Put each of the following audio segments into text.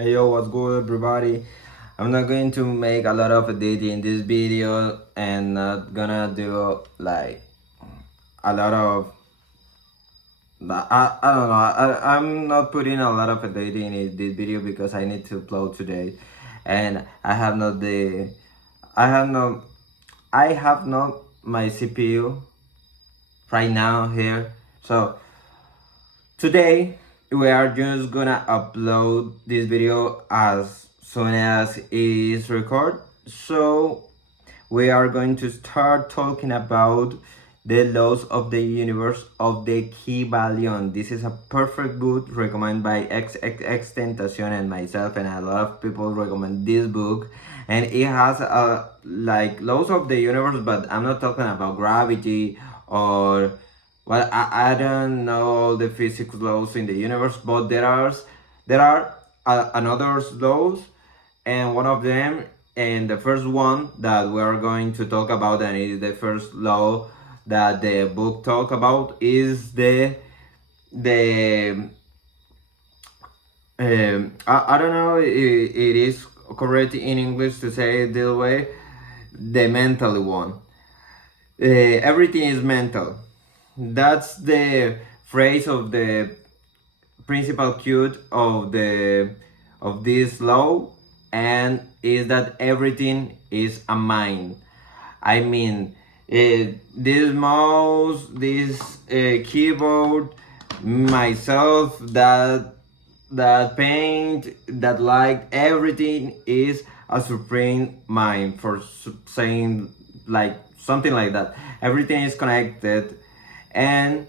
Hey yo, what's good everybody? I'm not going to make a lot of editing in this video and not gonna do like a lot of I don't know. I'm not putting a lot of editing in this video because I need to upload today, and I have no I have not my CPU right now here. So today we are just gonna upload this video as soon as it is recorded. So we are going to start talking about the laws of the universe of the key value. This is a perfect book recommended by XXX Tentacion and myself, and a lot of people recommend this book. And it has like laws of the universe, but I'm not talking about gravity or well, I don't know all the physics laws in the universe, but there are another laws, and one of them, and the first one that we are going to talk about, and it is the first law that the book talk about, is the I don't know if it is correct in English to say it this way, the mental one. Everything is mental. That's the phrase of the principal quote of this law, and is that everything is a mind. I mean, this mouse, this keyboard, myself, that paint, that light, everything is a supreme mind, for saying like something like that. Everything is connected, and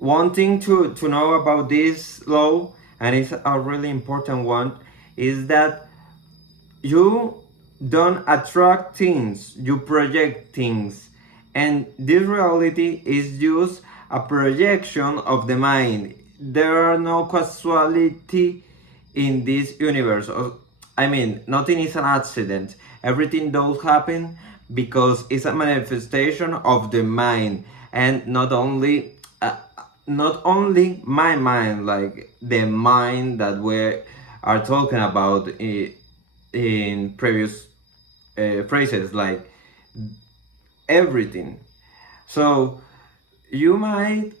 one thing to know about this law, and it's a really important one, is that you don't attract things, you project things. And this reality is just a projection of the mind. There are no causality in this universe. I mean, nothing is an accident. Everything does happen because it's a manifestation of the mind, and not only my mind, like the mind that we are talking about in previous phrases, like everything. So you might,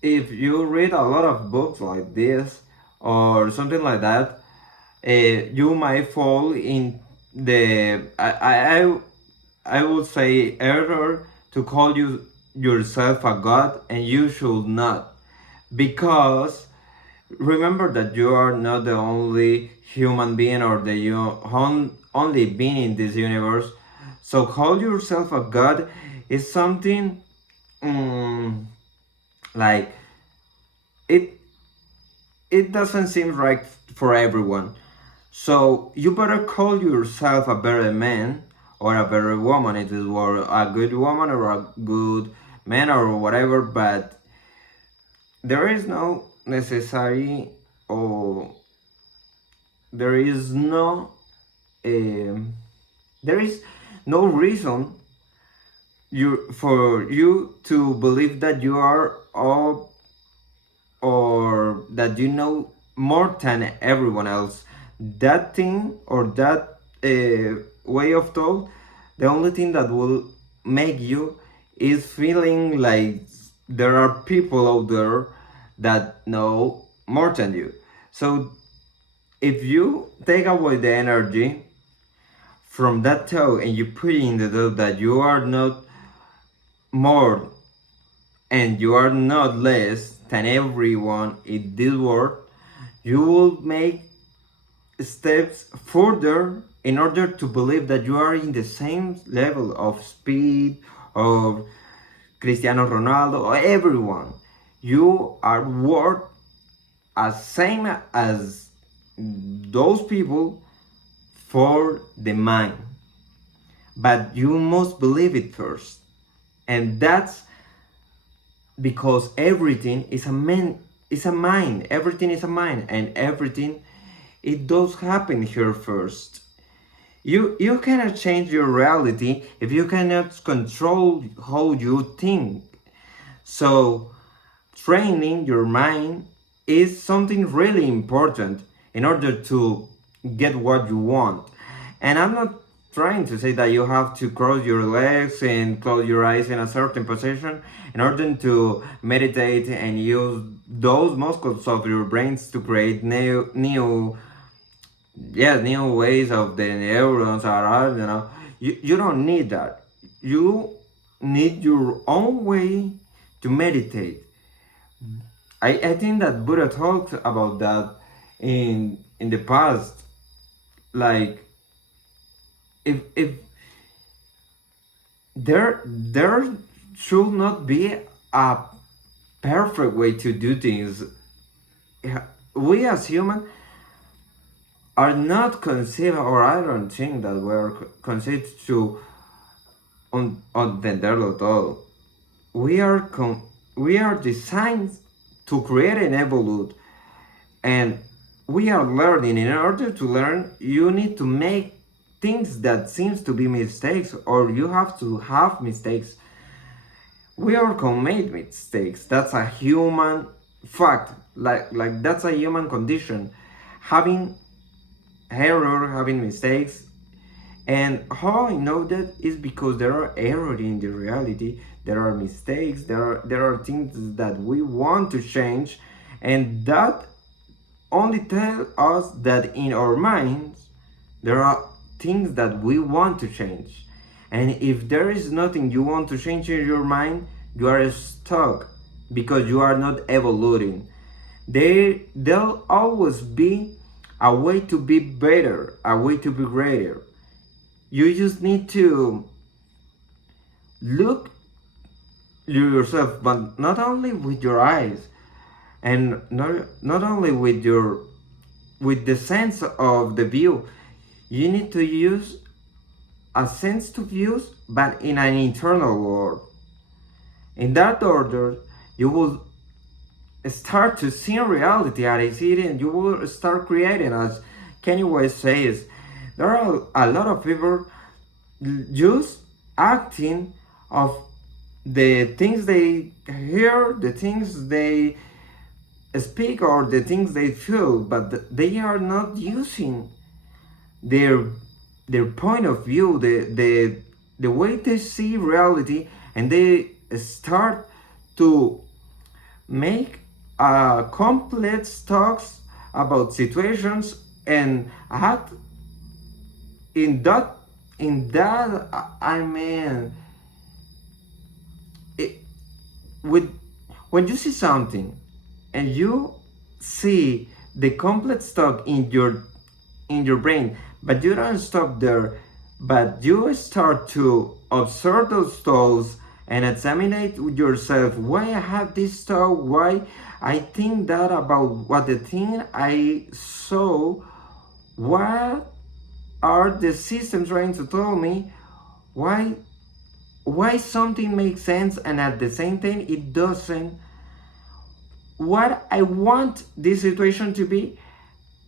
if you read a lot of books like this or something like that, you might fall in the I would say error to call you yourself a god, and you should not, because remember that you are not the only human being or the only being in this universe. So call yourself a god is something like it it doesn't seem right for everyone. So you better call yourself a better man or a better woman, if it were a good woman or a good man or whatever, but there is no necessary, or there is no um, there is no reason for you to believe that you are all, or that you know more than everyone else. That thing, or that way of thought, the only thing that will make you is feeling like there are people out there that know more than you. So if you take away the energy from that thought and you put in the thought that you are not more and you are not less than everyone in this world, you will make steps further in order to believe that you are in the same level of speed of Cristiano Ronaldo or everyone. You are worth as same as those people for the mind. But you must believe it first. And that's because everything is a mind. Everything is a mind, and everything, it does happen here first. You cannot change your reality if you cannot control how you think. So training your mind is something really important in order to get what you want. And I'm not trying to say that you have to cross your legs and close your eyes in a certain position in order to meditate and use those muscles of your brains to create new ways of the neurons are, you don't need that. You need your own way to meditate. I think that Buddha talked about that in the past. Like, if there should not be a perfect way to do things. We as humans are not conceived, or I don't think that we are conceived to entenderlo todo. We are designed to create and evolve, and we are learning. In order to learn, you need to make things that seems to be mistakes, or you have to have mistakes. We all can make mistakes. That's a human fact. Like that's a human condition. Having error, having mistakes. And how I know that is because there are errors in the reality. There are mistakes. There are things that we want to change, and that only tell us that in our minds there are things that we want to change. And if there is nothing you want to change in your mind, you are stuck because you are not evolving. There'll always be a way to be better, a way to be greater. You just need to look yourself, but not only with your eyes, and not only with the sense of the view. You need to use a sense to views, but in an internal world. In that order, you will start to see reality as I see it, and you will start creating. As Kanye West says, there are a lot of people just acting of the things they hear, the things they speak, or the things they feel, but they are not using their point of view, the way they see reality, and they start to make complex talks about situations and act in that I mean it, with when you see something and you see the complex talk in your brain, but you don't stop there, but you start to observe those thoughts and examine yourself. Why I have this thought? Why I think that about what the thing I saw? What are the systems trying to tell me? Why something makes sense and at the same time it doesn't? What I want this situation to be.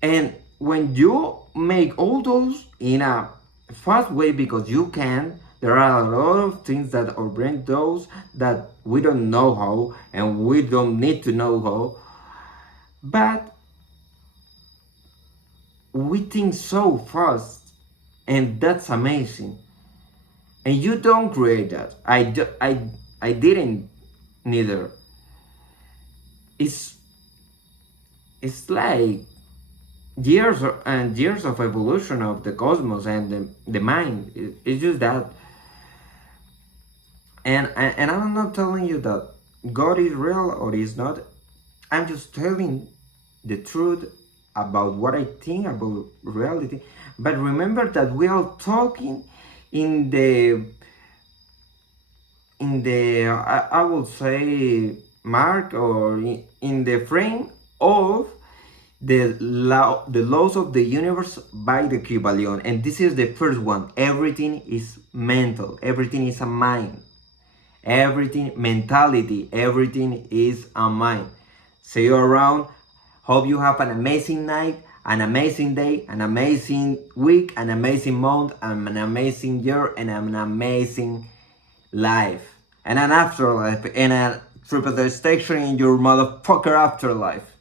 And when you make all those in a fast way, because you can, there are a lot of things that our brain does that we don't know how, and we don't need to know how, but we think so fast, and that's amazing. And you don't create that. I didn't neither. it's it's like and years of evolution of the cosmos and the mind. It's just that. And I'm not telling you that God is real or is not. I'm just telling the truth about what I think about reality. But remember that we are talking in the I would say mark, or in the frame of the laws of the universe by the Kybalion. And this is the first one. Everything is mental. Everything is a mind. Everything mentality. Everything is a mind. See you around. Hope you have an amazing night, an amazing day, an amazing week, an amazing month, and an amazing year, and an amazing life, and an afterlife, and a triple station in your motherfucker afterlife.